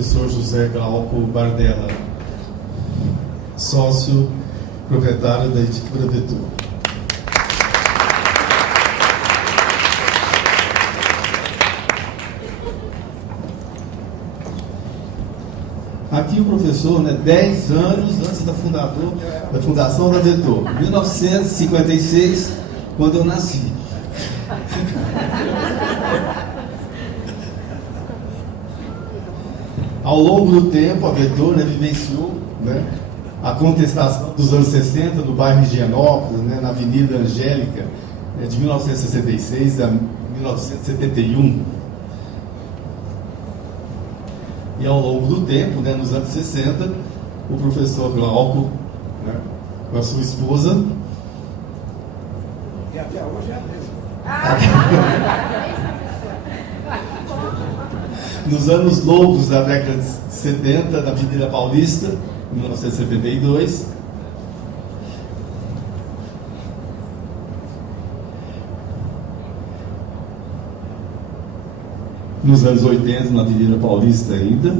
professor José Glauco Bardella, sócio proprietário da editora Vetor. Aqui o professor, 10 anos antes da fundação da Vetor, 1956, quando eu nasci. Ao longo do tempo, a Vetor vivenciou a contestação dos anos 60 no bairro Higienópolis, na Avenida Angélica, de 1966 a 1971. E ao longo do tempo, nos anos 60, o professor Glauco, com a sua esposa... E até hoje é a mesma. Nos anos loucos da década de 70, da Avenida Paulista, 1972. Nos anos 80, na Avenida Paulista ainda.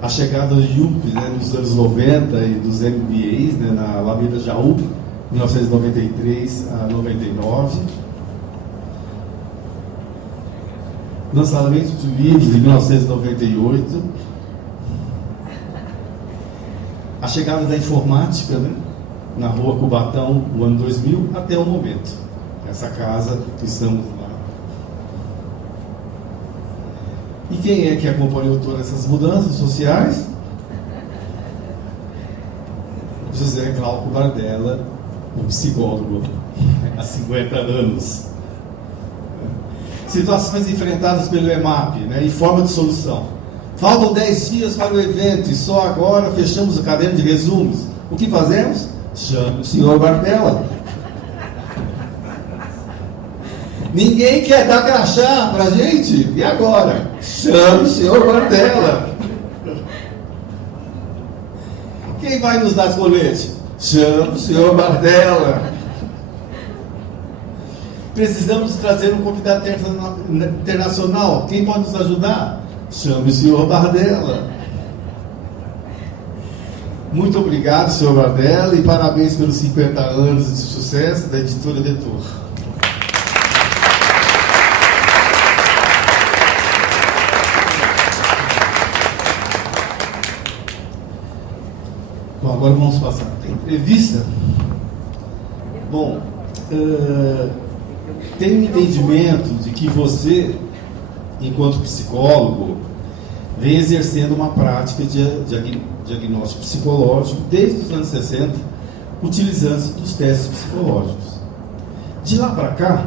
A chegada do IUP, nos anos 90 e dos MBAs, na Alameda Jaú, 1993 a 99. Lançamento de livros em 1998. A chegada da informática, na Rua Cubatão, no ano 2000, até o momento. Essa casa que estamos lá. E quem é que acompanhou todas essas mudanças sociais? José Glauco Bardella, um psicólogo, há 50 anos. Situações enfrentadas pelo EMAP, e forma de solução. Faltam 10 dias para o evento e só agora fechamos o caderno de resumos. O que fazemos? Chame o senhor Bardella. Ninguém quer dar crachá para a gente? E agora? Chame o senhor Bardella. Quem vai nos dar escolete? Chame o senhor Bardella. Precisamos trazer um convidado internacional. Quem pode nos ajudar? Chame o senhor Bardella. Muito obrigado, senhor Bardella, e parabéns pelos 50 anos de sucesso da editora Vetor. Bom, agora vamos passar a entrevista. Bom, tem um entendimento de que você, enquanto psicólogo, vem exercendo uma prática de diagnóstico psicológico desde os anos 60, utilizando-se dos testes psicológicos. De lá para cá,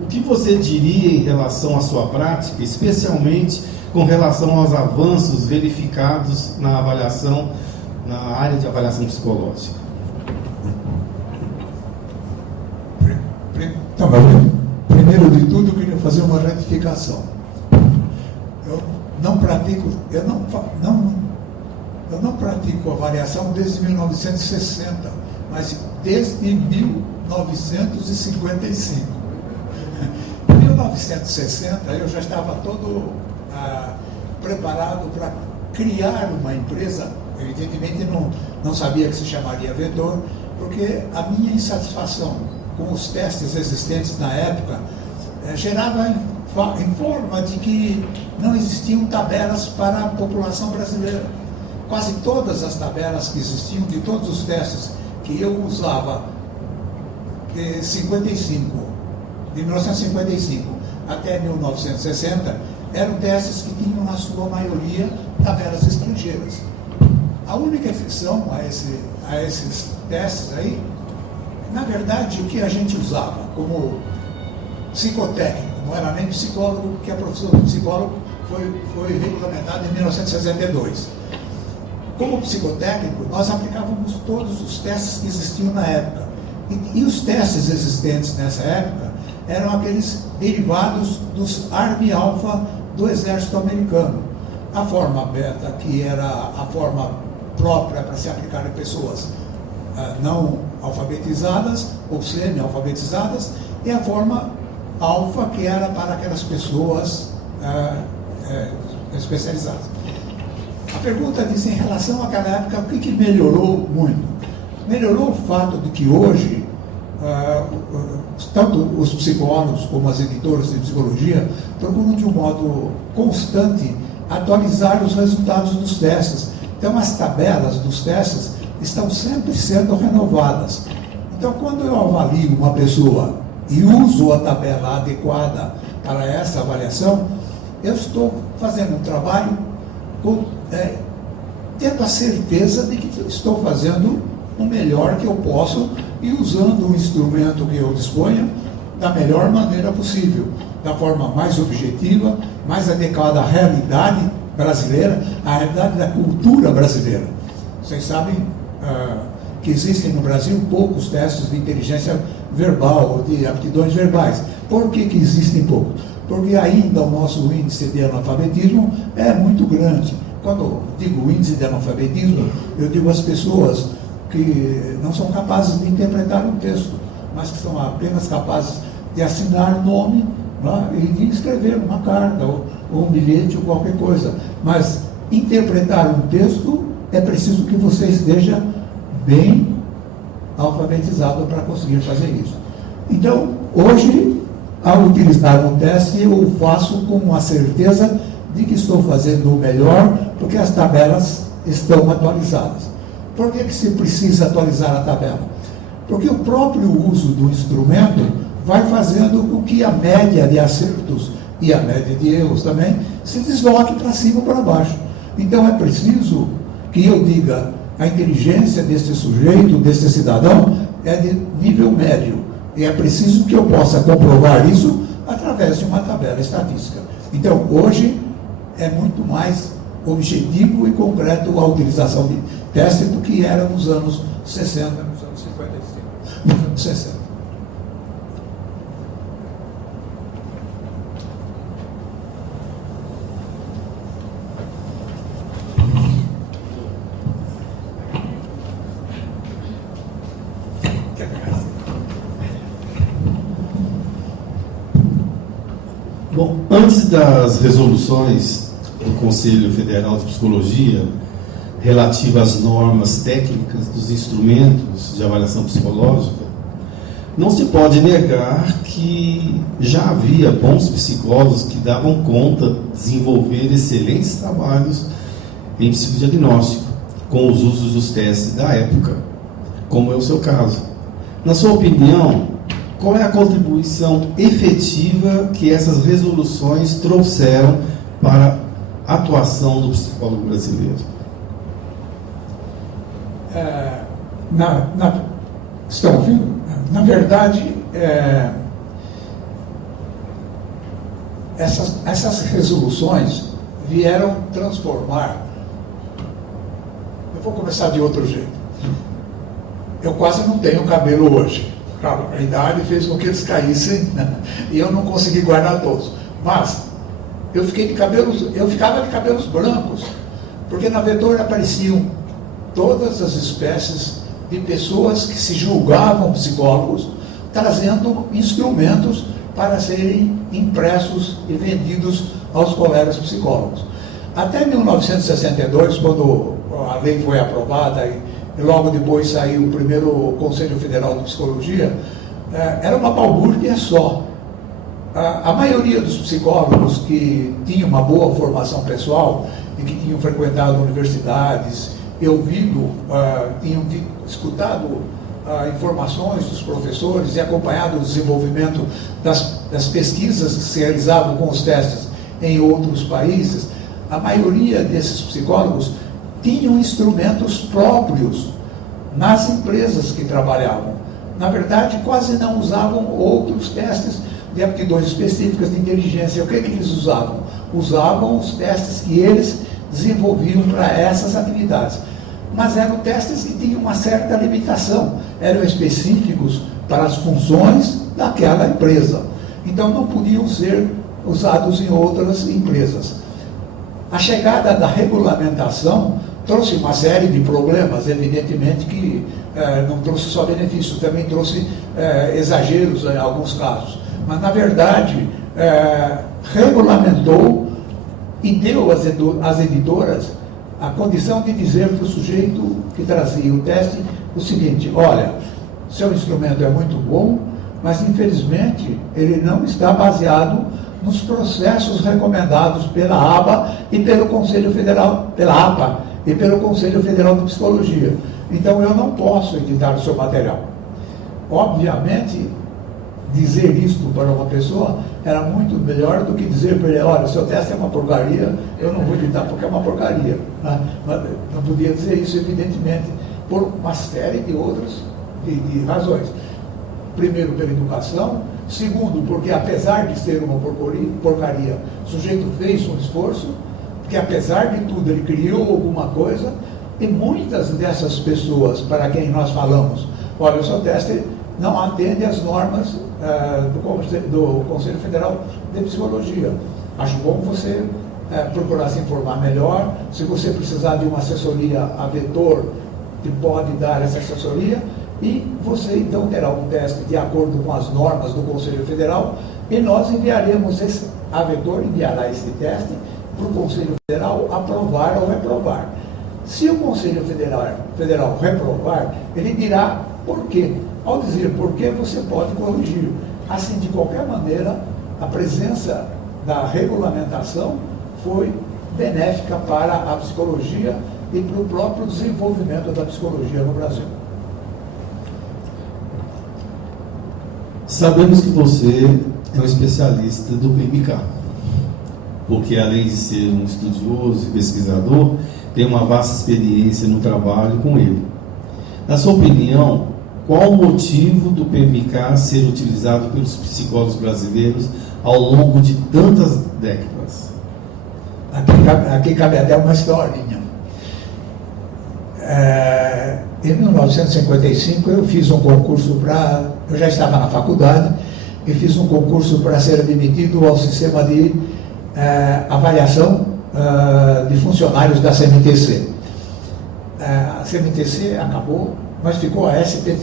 o que você diria em relação à sua prática, especialmente com relação aos avanços verificados na avaliação, na área de avaliação psicológica? Então, primeiro de tudo, eu queria fazer uma retificação. Eu não pratico avaliação desde 1960, mas desde 1955. Em 1960, eu já estava todo preparado para criar uma empresa. Evidentemente, não sabia que se chamaria Vetor, porque a minha insatisfação com os testes existentes na época gerava em forma de que não existiam tabelas para a população brasileira. Quase todas as tabelas que existiam, de todos os testes que eu usava de 1955 até 1960, eram testes que tinham, na sua maioria, tabelas estrangeiras. A única exceção a esses testes aí, na verdade, o que a gente usava como psicotécnico, não era nem psicólogo, porque a profissão de psicólogo foi regulamentada em 1962. Como psicotécnico, nós aplicávamos todos os testes que existiam na época. E os testes existentes nessa época eram aqueles derivados dos Army Alpha do exército americano. A forma beta, que era a forma própria para se aplicar em pessoas não alfabetizadas ou semi-alfabetizadas, e a forma alfa, que era para aquelas pessoas especializadas. A pergunta diz, em relação àquela época, o que melhorou muito? Melhorou o fato de que hoje, tanto os psicólogos como as editoras de psicologia procuram de um modo constante atualizar os resultados dos testes. Então, as tabelas dos testes estão sempre sendo renovadas. Então, quando eu avalio uma pessoa e uso a tabela adequada para essa avaliação, eu estou fazendo um trabalho tendo a certeza de que estou fazendo o melhor que eu posso e usando o instrumento que eu disponho da melhor maneira possível, da forma mais objetiva, mais adequada à realidade brasileira, à realidade da cultura brasileira. Vocês sabem que existem no Brasil poucos testes de inteligência verbal, de aptidões verbais. Por que existem poucos? Porque ainda o nosso índice de analfabetismo é muito grande. Quando eu digo índice de analfabetismo, eu digo as pessoas que não são capazes de interpretar um texto, mas que são apenas capazes de assinar nome, né, e de escrever uma carta, ou um bilhete, ou qualquer coisa. Mas interpretar um texto é preciso que você esteja bem alfabetizado para conseguir fazer isso. Então, hoje, ao utilizar um teste, eu faço com a certeza de que estou fazendo o melhor, porque as tabelas estão atualizadas. Por que se precisa atualizar a tabela? Porque o próprio uso do instrumento vai fazendo com que a média de acertos e a média de erros também se desloque para cima ou para baixo. Então é preciso que eu diga, a inteligência desse sujeito, desse cidadão, é de nível médio. E é preciso que eu possa comprovar isso através de uma tabela estatística. Então, hoje, é muito mais objetivo e concreto a utilização de teste do que era nos anos 60, nos anos 55, nos anos 60. Bom, antes das resoluções do Conselho Federal de Psicologia relativas às normas técnicas dos instrumentos de avaliação psicológica, não se pode negar que já havia bons psicólogos que davam conta de desenvolver excelentes trabalhos em psicodiagnóstico, com os usos dos testes da época, como é o seu caso. Na sua opinião, qual é a contribuição efetiva que essas resoluções trouxeram para a atuação do psicólogo brasileiro? Estão ouvindo? Na verdade, essas resoluções vieram transformar. Eu vou começar de outro jeito. Eu quase não tenho cabelo hoje. Claro, a idade fez com que eles caíssem, né? E eu não consegui guardar todos. Mas eu ficava de cabelos brancos, porque na Vetor apareciam todas as espécies de pessoas que se julgavam psicólogos, trazendo instrumentos para serem impressos e vendidos aos colegas psicólogos. Até 1962, quando a lei foi aprovada e logo depois saiu o primeiro Conselho Federal de Psicologia, era uma balbúrdia só. A maioria dos psicólogos que tinham uma boa formação pessoal e que tinham frequentado universidades e tinham escutado informações dos professores e acompanhado o desenvolvimento das pesquisas que se realizavam com os testes em outros países, a maioria desses psicólogos tinham instrumentos próprios nas empresas que trabalhavam. Na verdade, quase não usavam outros testes de aptidões específicas de inteligência. O que eles usavam? Usavam os testes que eles desenvolviam para essas atividades. Mas eram testes que tinham uma certa limitação, eram específicos para as funções daquela empresa. Então não podiam ser usados em outras empresas. A chegada da regulamentação trouxe uma série de problemas, evidentemente que não trouxe só benefícios, também trouxe exageros em alguns casos. Mas, na verdade, regulamentou e deu às editoras a condição de dizer para o sujeito que trazia o teste o seguinte: olha, seu instrumento é muito bom, mas infelizmente ele não está baseado nos processos recomendados pela ABA e pelo Conselho Federal, pela APA e pelo Conselho Federal de Psicologia. Então eu não posso editar o seu material. Obviamente, dizer isto para uma pessoa era muito melhor do que dizer para ele: olha, o seu teste é uma porcaria, eu não vou editar porque é uma porcaria. Mas não podia dizer isso, evidentemente, por uma série de outras de razões. Primeiro, pela educação. Segundo, porque apesar de ser uma porcaria, o sujeito fez um esforço, porque apesar de tudo ele criou alguma coisa, e muitas dessas pessoas para quem nós falamos: olha, o seu teste não atende às normas do Conselho Federal de Psicologia. Acho bom você procurar se informar melhor. Se você precisar de uma assessoria a vetor, que pode dar essa assessoria, e você então terá um teste de acordo com as normas do Conselho Federal, e nós enviaremos a vetor enviará esse teste para o Conselho Federal aprovar ou reprovar. Se o Conselho Federal reprovar, ele dirá por quê. Ao dizer por quê, você pode corrigir. Assim, de qualquer maneira, a presença da regulamentação foi benéfica para a psicologia e para o próprio desenvolvimento da psicologia no Brasil. Sabemos que você é um especialista do PMK, porque além de ser um estudioso e pesquisador, tem uma vasta experiência no trabalho com ele. Na sua opinião, qual o motivo do PMK ser utilizado pelos psicólogos brasileiros ao longo de tantas décadas? Aqui cabe até uma historinha. Em 1955 eu fiz um concurso eu já estava na faculdade e fiz um concurso para ser admitido ao sistema de avaliação de funcionários da CMTC. A CMTC acabou, mas ficou a SP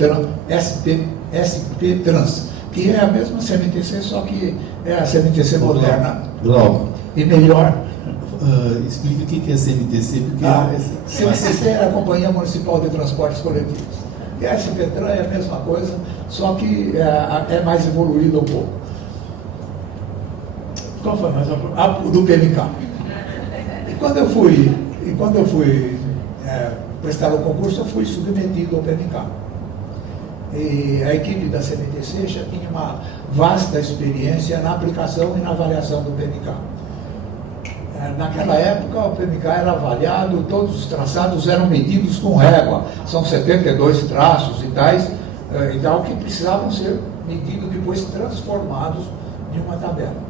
Trans, que é a mesma CMTC, só que é a CMTC moderna. Glauco, E melhor. explica o que é CMTC, porque CMTC é a Companhia Municipal de Transportes Coletivos. E a SP Trans é a mesma coisa, só que é mais evoluída um pouco. Qual foi mais do PMK? E quando eu fui prestar o concurso, eu fui submetido ao PMK. E a equipe da CMTC já tinha uma vasta experiência na aplicação e na avaliação do PMK. Naquela época, o PMK era avaliado, todos os traçados eram medidos com régua. São 72 traços e tais, e tal, que precisavam ser medidos depois transformados em uma tabela.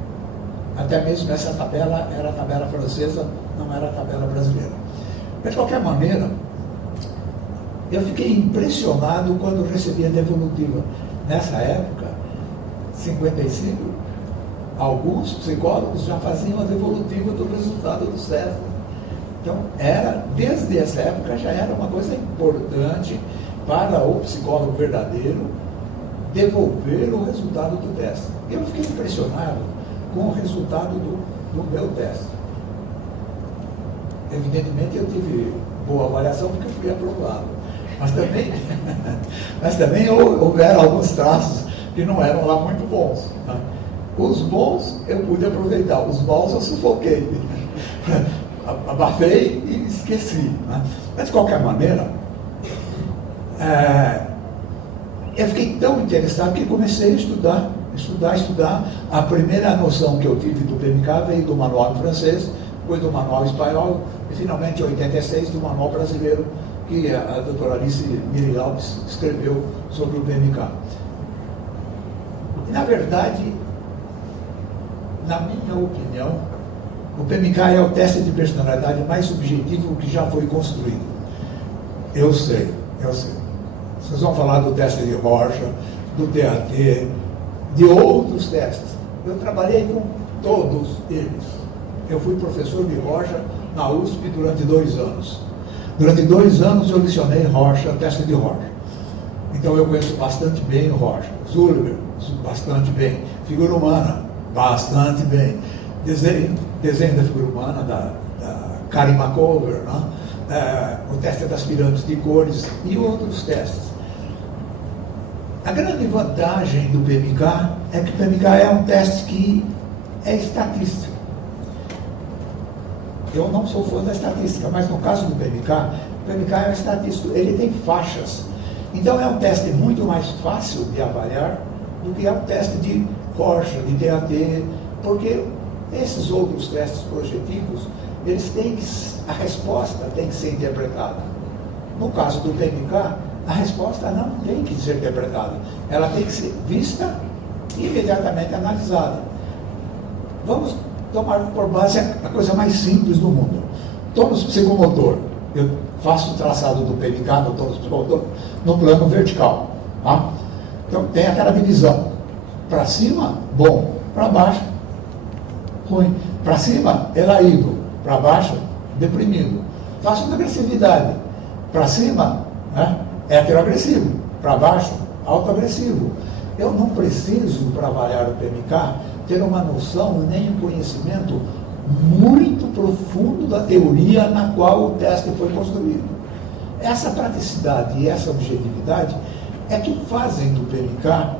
Até mesmo essa tabela era a tabela francesa, não era a tabela brasileira. Mas, de qualquer maneira, eu fiquei impressionado quando recebi a devolutiva. Nessa época, 55, alguns psicólogos já faziam a devolutiva do resultado do CESP. Então, desde essa época, já era uma coisa importante para o psicólogo verdadeiro devolver o resultado do teste. Eu fiquei impressionado com o resultado do meu teste. Evidentemente, eu tive boa avaliação porque fui aprovado. Mas também houveram alguns traços que não eram lá muito bons. Né? Os bons eu pude aproveitar, os maus eu sufoquei. Abafei e esqueci. Né? Mas, de qualquer maneira, eu fiquei tão interessado que comecei a estudar. A primeira noção que eu tive do PMK veio do manual em francês, depois do manual espanhol, e finalmente, em 86, do manual brasileiro, que a doutora Alice Miri Alves escreveu sobre o PMK. E, na verdade, na minha opinião, o PMK é o teste de personalidade mais subjetivo que já foi construído. Eu sei. Vocês vão falar do teste de Rorschach, do TAT, de outros testes. Eu trabalhei com todos eles. Eu fui professor de Rorschach na USP durante 2 anos. Durante 2 anos eu lecionei Rorschach, teste de Rorschach. Então eu conheço bastante bem o Rorschach. Zulliger, bastante bem. Figura humana, bastante bem. desenho da figura humana, da Karen McCullough, né? O teste das pirâmides de cores e outros testes. A grande vantagem do PMK é que o PMK é um teste que é estatístico. Eu não sou fã da estatística, mas no caso do PMK, o PMK é um estatístico, ele tem faixas. Então é um teste muito mais fácil de avaliar do que é um teste de Rorschach, de TAT, porque esses outros testes projetivos, eles têm que, a resposta tem que ser interpretada. No caso do PMK, a resposta não tem que ser interpretada, ela tem que ser vista e imediatamente analisada. Vamos tomar por base a coisa mais simples do mundo. Tônus psicomotor. Eu faço o traçado do PMK no tônus psicomotor no plano vertical. Tá? Então tem aquela divisão. Para cima, bom. Para baixo, ruim. Para cima, elaído. Para baixo, deprimido. Faço uma agressividade. Para cima, né, heteroagressivo. Para baixo, autoagressivo. Eu não preciso, para avaliar o PMK, ter uma noção nem um conhecimento muito profundo da teoria na qual o teste foi construído. Essa praticidade e essa objetividade é que fazem do PMK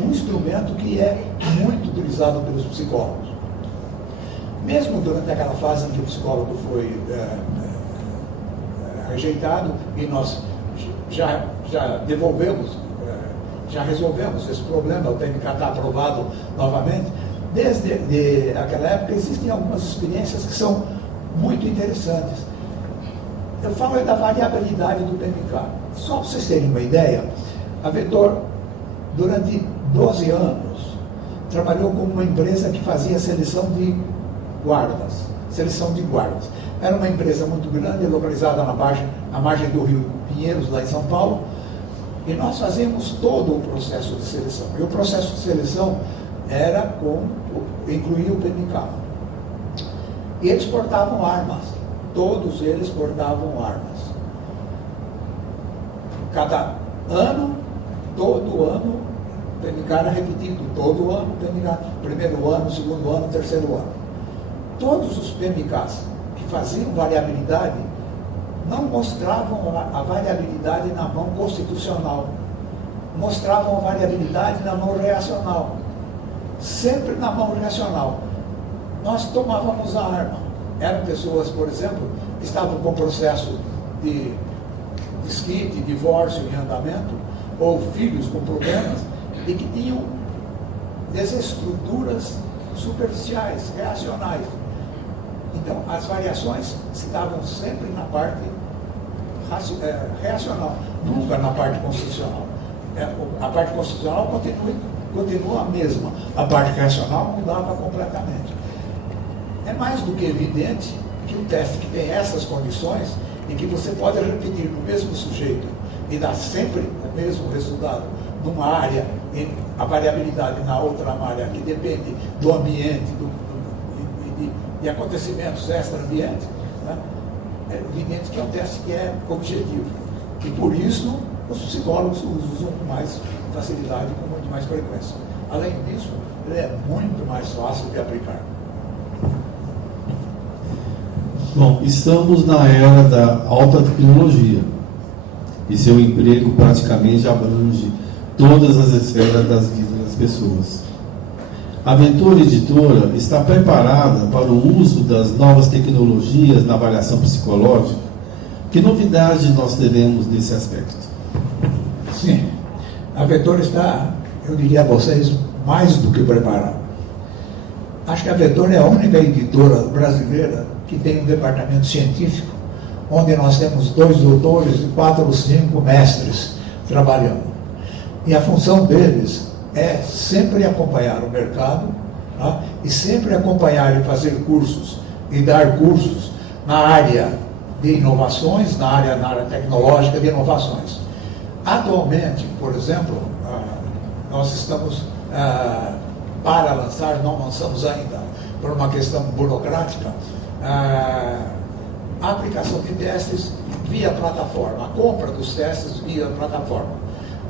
um instrumento que é muito utilizado pelos psicólogos. Mesmo durante aquela fase em que o psicólogo foi rejeitado e nós já devolvemos, já resolvemos esse problema, o PMK está aprovado novamente. Desde aquela época existem algumas experiências que são muito interessantes. Eu falo da variabilidade do PMK. Só para vocês terem uma ideia, a Vetor, durante 12 anos, trabalhou com uma empresa que fazia seleção de guardas. Era uma empresa muito grande, localizada à margem do Rio Pinheiros, lá em São Paulo, e nós fazíamos todo o processo de seleção. E o processo de seleção incluía o PMK. E eles portavam armas. Todos eles portavam armas. Cada ano, todo ano, o PMK era repetido. Todo ano, o PMK. Primeiro ano, segundo ano, terceiro ano. Todos os PMKs que faziam variabilidade não mostravam a variabilidade na mão constitucional. Mostravam a variabilidade na mão reacional. Sempre na mão reacional. Nós tomávamos a arma. Eram pessoas, por exemplo, que estavam com processo de desquite, divórcio em andamento, ou filhos com problemas, e que tinham desestruturas superficiais, reacionais. Então, as variações se davam sempre na parte reacional, nunca na parte constitucional. A parte constitucional continua a mesma, a parte reacional mudava completamente. É mais do que evidente que um teste que tem essas condições e que você pode repetir no mesmo sujeito e dar sempre o mesmo resultado numa área e a variabilidade na outra área que depende do ambiente de acontecimentos extra-ambiente, né? É evidente que é um teste que é objetivo. E por isso os psicólogos usam com mais facilidade, com muito mais frequência. Além disso, ele é muito mais fácil de aplicar. Bom, estamos na era da alta tecnologia e seu emprego praticamente abrange todas as esferas das vidas das pessoas. A Vetor Editora está preparada para o uso das novas tecnologias na avaliação psicológica? Que novidades nós teremos nesse aspecto? Sim, a Vetor está, eu diria a vocês, mais do que preparada. Acho que a Vetor é a única editora brasileira que tem um departamento científico, onde nós temos 2 doutores e 4 ou 5 mestres trabalhando. E a função deles é sempre acompanhar o mercado, tá? E sempre acompanhar e fazer cursos e dar cursos na área de inovações, na área tecnológica de inovações. Atualmente, por exemplo, nós estamos para lançar, não lançamos ainda, por uma questão burocrática, a aplicação de testes via plataforma, a compra dos testes via plataforma.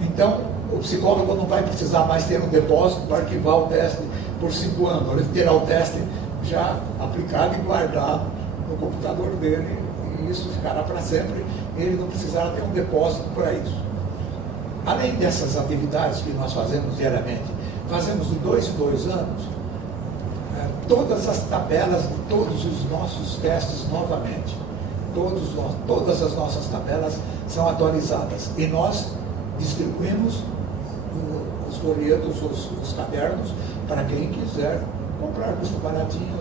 Então, o psicólogo não vai precisar mais ter um depósito para arquivar o teste por 5 anos. Ele terá o teste já aplicado e guardado no computador dele, e isso ficará para sempre. Ele não precisará ter um depósito para isso. Além dessas atividades que nós fazemos diariamente, fazemos de 2 em 2 anos, todas as tabelas de todos os nossos testes novamente. Todas as nossas tabelas são atualizadas. E nós distribuímos os folhetos, os cadernos, para quem quiser comprar custo baratinho.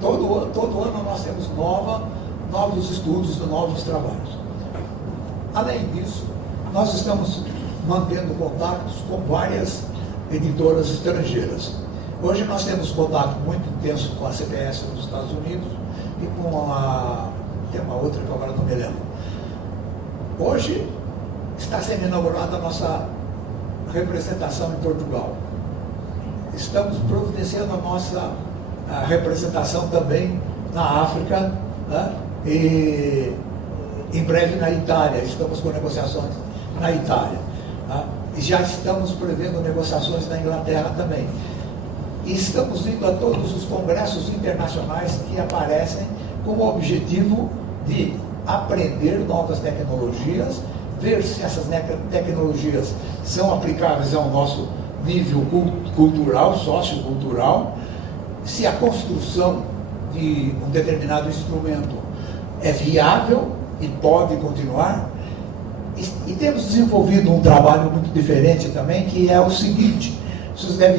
Todo ano nós temos novos estudos, novos trabalhos. Além disso, nós estamos mantendo contatos com várias editoras estrangeiras. Hoje nós temos contato muito intenso com a CBS nos Estados Unidos e tem uma outra que agora não me lembro. Hoje está sendo inaugurada a nossa representação em Portugal. Estamos providenciando a nossa representação também na África, né? E em breve na Itália. Estamos com negociações na Itália, né? E já estamos prevendo negociações na Inglaterra também. E estamos indo a todos os congressos internacionais que aparecem com o objetivo de aprender novas tecnologias, ver se essas tecnologias são aplicáveis ao nosso nível cultural, sociocultural, se a construção de um determinado instrumento é viável e pode continuar. E temos desenvolvido um trabalho muito diferente também, que é o seguinte: vocês devem